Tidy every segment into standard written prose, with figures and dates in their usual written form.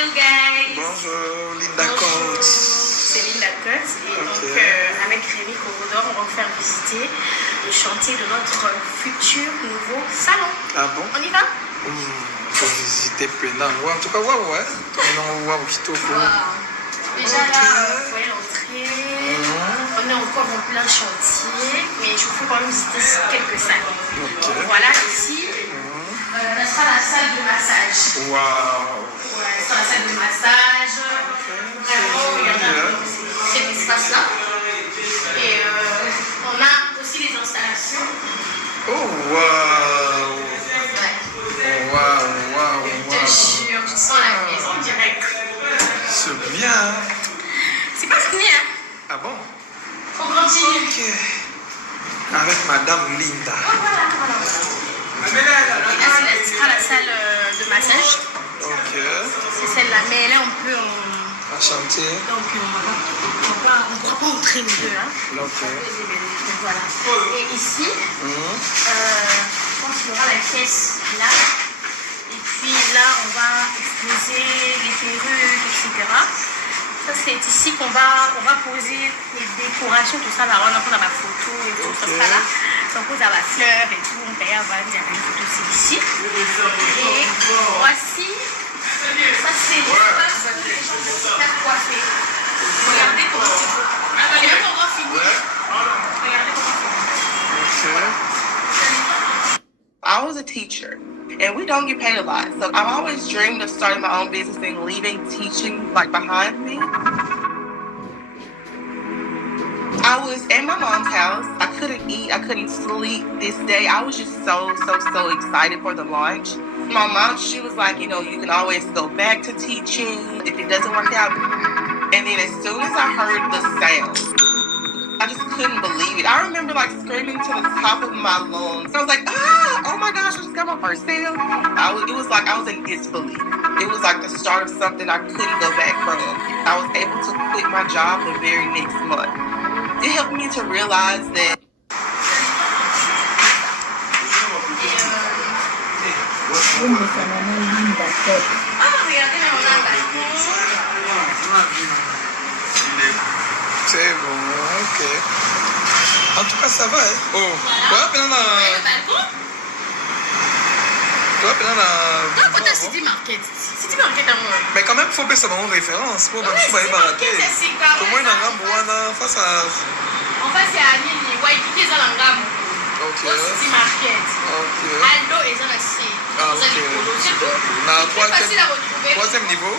Hello guys. Bonjour, Linda Coates. C'est Linda Coates et donc avec Rémi Corodor, on va vous faire visiter le chantier de notre futur nouveau salon. Ah bon? On y va? Faut visiter plein. En tout cas, ouais. On va voir Kitoko. Déjà là, vous voyez l'entrée. On est encore en plein chantier, mais je vous fais quand même visiter quelques salons. Donc voilà, ici, ça sera la salle de massage. Waouh! Ouais, ça sera la salle de massage. Vraiment, regardez cet espace-là. Et on a aussi les installations. Oh, waouh! Waouh! Je te jure, tu sens la maison direct. C'est bien. C'est pas fini, hein? Ah bon? On continue. Ok. Avec Madame Linda. Oh, voilà. Et là, ce sera la salle de massage. Ok. C'est celle-là, mais elle est un peu en... Un chantier. Donc, on ne pourra pas entrer les deux. Hein. Ok. Donc, voilà. Et ici, je pense qu'il y aura la pièce là. Et puis là, on va exposer les perruques, etc. Ça, c'est ici qu'on va poser les décorations, tout ça. Là, on a ma photo et tout, ça sera là. Donc, on a ma fleur et tout. On va dire une photo, c'est ici. Et voici, ça, c'est l'espace où les gens vont se faire coiffer. Regardez comment c'est beau. Regardez comment on finit. Regardez comment c'est beau. I was a teacher, and we don't get paid a lot. So I've always dreamed of starting my own business and leaving teaching like behind me. I was at my mom's house. I couldn't eat. I couldn't sleep this day. I was just so excited for the launch. My mom, she was like, you know, you can always go back to teaching if it doesn't work out. And then as soon as I heard the sound, I just couldn't believe it. I remember like screaming to the top of my lungs. I was like, oh my gosh, I just got my first sale. It was like I was in disbelief. It was like the start of something I couldn't go back from. I was able to quit my job the very next month. It helped me to realize that c'est bon, ok. En tout cas, ça va, hein? Oh, ouais, City Market. City Market à moi. mais quand même, il faut baisser mon référence. Pour City Market, c'est super. Comment il y a un face à... En fait, c'est à Nini. Waikiki, c'est à Ngam. Ok. Au City Market. Ok. Aldo et ça, c'est. Ah, ok. C'est tout. C'est facile à retrouver. Troisième niveau?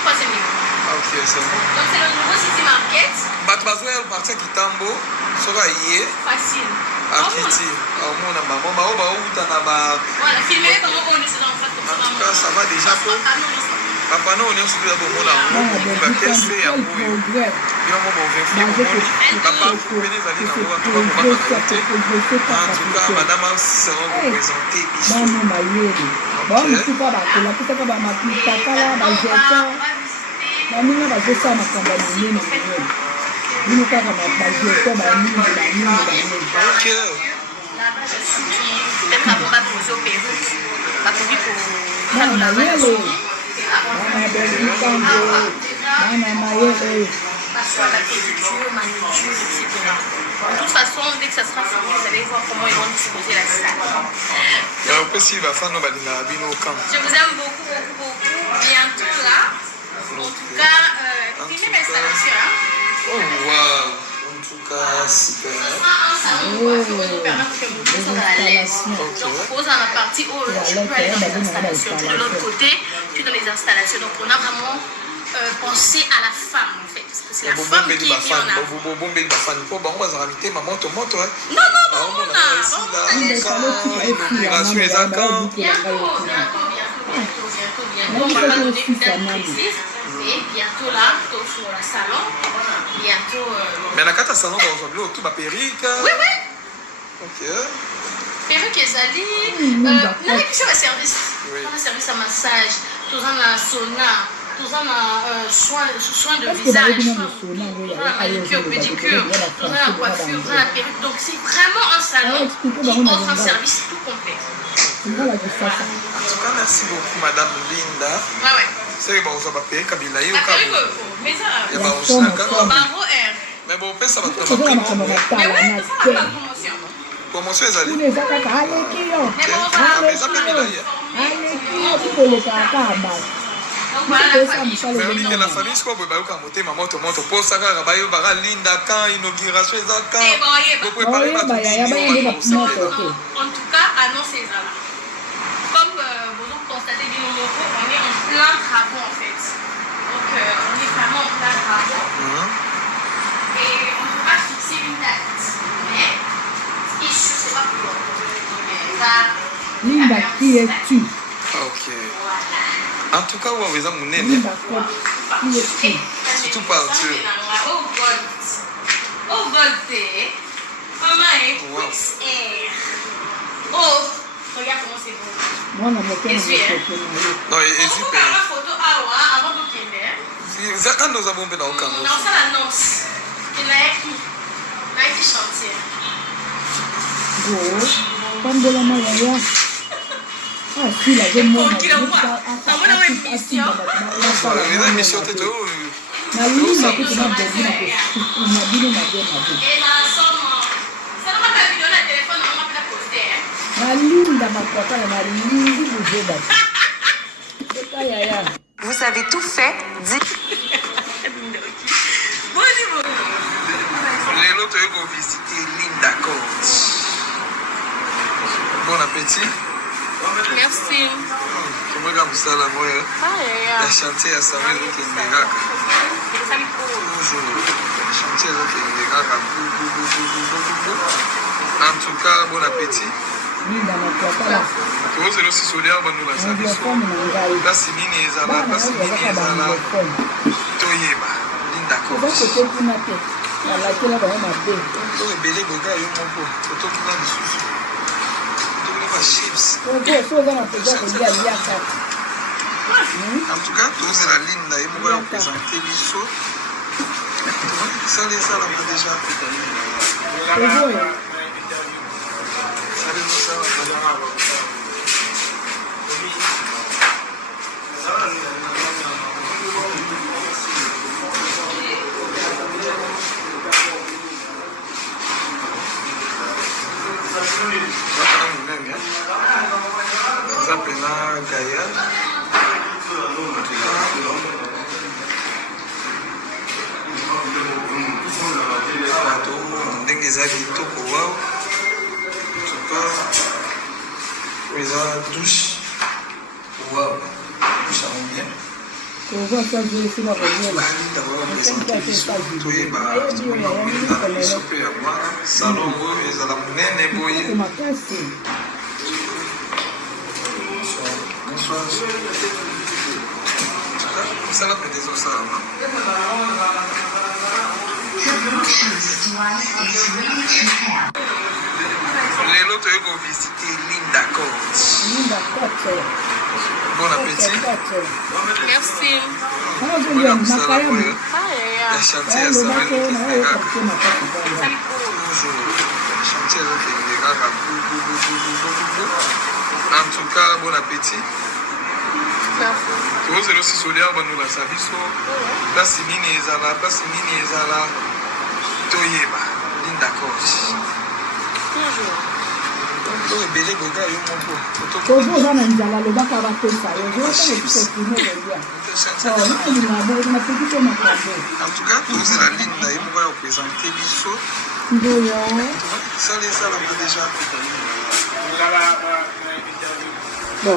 Troisième niveau. Ok, c'est bon. Donc, c'est le nouveau City Market. Batbazo est parti à Kitambo. Sera hier. Facile. À Kiti. Voilà, filmez comment on est dans le fait comme ça. En tout cas, ça va déjà pour... Papa, non, on est aussi là pour moi. On va tester un peu. Il y a un moment où on va faire. Papa, vous venez d'aller dans le monde. En tout cas, madame sera représentée ici. Ok. Là-bas, je suis peut-être avant de poser aux perruques. Pas pour faire la relation. Soit la pédicure, manucure, etc. De toute façon, dès que ça sera fini, vous allez voir comment ils vont disposer la salle. Je vous aime beaucoup. Bientôt là. En tout cas, filmez l'installation. Oh wow! En tout cas, super. Ce sera un salon de coiffure qui nous permet que vous soyez à l'aise. Donc, pose dans la partie où tu peux aller dans les installations. Tu es de l'autre côté, tu es dans les installations. Donc, on a vraiment pensé à la femme en fait. Parce que c'est la femme qui est mise en avant. Et bientôt là, sur le salon, bientôt... Mais la carte à salon, on va tout ma perruque. Oui. Ok. Perruque et Zali. Là, il y a un service. On a service à massage, tout ça, un sauna, tout ça, soin de visage, la manucure, pédicure, tout ça, la coiffure, tout ça, la perruque. Donc, c'est vraiment un salon qui offre un service tout complet. En tout cas, merci beaucoup, Madame Linda. Ouais. C'est bon, ça va payer Kabila. Il y a Mais ça, mais bon, ça va mais ouais, ça va pas promotion. Promotion, ça dit. Mais bon, donc voilà la famille. Mais on dit que la famille, c'est quoi? Vous avez monté ma moto pour ça, vous avez linda quand inauguration, quand vous préparez ma tout. En tout cas, annoncez ça. Comme vous constatez, on est en plein travaux en fait. Donc on est vraiment en plein travaux. Et on ne peut pas fixer une date. Mais ce qui est sûr, c'est pas pour longtemps. Linda, qui es-tu? Ok. En tout cas, vous avez mon nez. Surtout pas Arthur. Oh God, maman est oh, regarde comment c'est beau. Moi, non, mais Non, et on peut faire une photo avant de Kender. quand nous avons fait dans le camp. Non, ça l'annonce. Il y a qui chantier. bon, comme de la maladie. Ah, si, la jeune moi. Qui la voit. Non, moi, j'ai une mission. La mission, t'es tout. Na linda kitu na bodi na unabidi na je na je. Et la somme. Ça n'a pas vidéo na téléphone, on m'a pas posté. Na linda makwata na linda bujeda. Kaya. Vous avez tout fait. Les autres, ils vont visiter Linda Coach. Bon appétit. Merci. Comment vous allez, moi? La chantier à Samuel qui est miracle. Toujours. La chantier qui est miracle. En tout cas, bon appétit. Linda makwata. Vous allez aussi solidaire, nous la savons. Là, c'est mini et Zala. Là, c'est mini et Zala. Toyeba. Linda Coach. Parce que tu n'as pas. La kila ba ma be. Vous rebellez, vous gars, vous m'en faut. Photo qui va dessus. Chips. En tout cas, tous la ligne là, ils vont présenter l'ISO. Ça, les salles, on a déjà. ndenge eza kitoko wao tuka eza douche wao douche yango bien toyeba biso mpe ya mwana salon oyo ezala monene boye osala mpe ezosalama lelo toyei kovisite Linda Coach. Bon appétit. Merci. La chantier à Samuel qui est miracle. Toujours. La chantier qui est miracle. En tout cas, bon appétit. Vous allez aussi solidaire, nous la savons. Place mini ezala, Toyeba, Linda Coach. Toujours. Vous rebellez, vous gars, vous m'en faut. Tozo za njala le baka ba pesa. Yo zo ta ko tino ya. Oh, ni na bo na pekito na kwa. En tout cas, tous la ligne là, ils vont présenter l'ISO. Ndio. Ça les salles, on a déjà. Bon,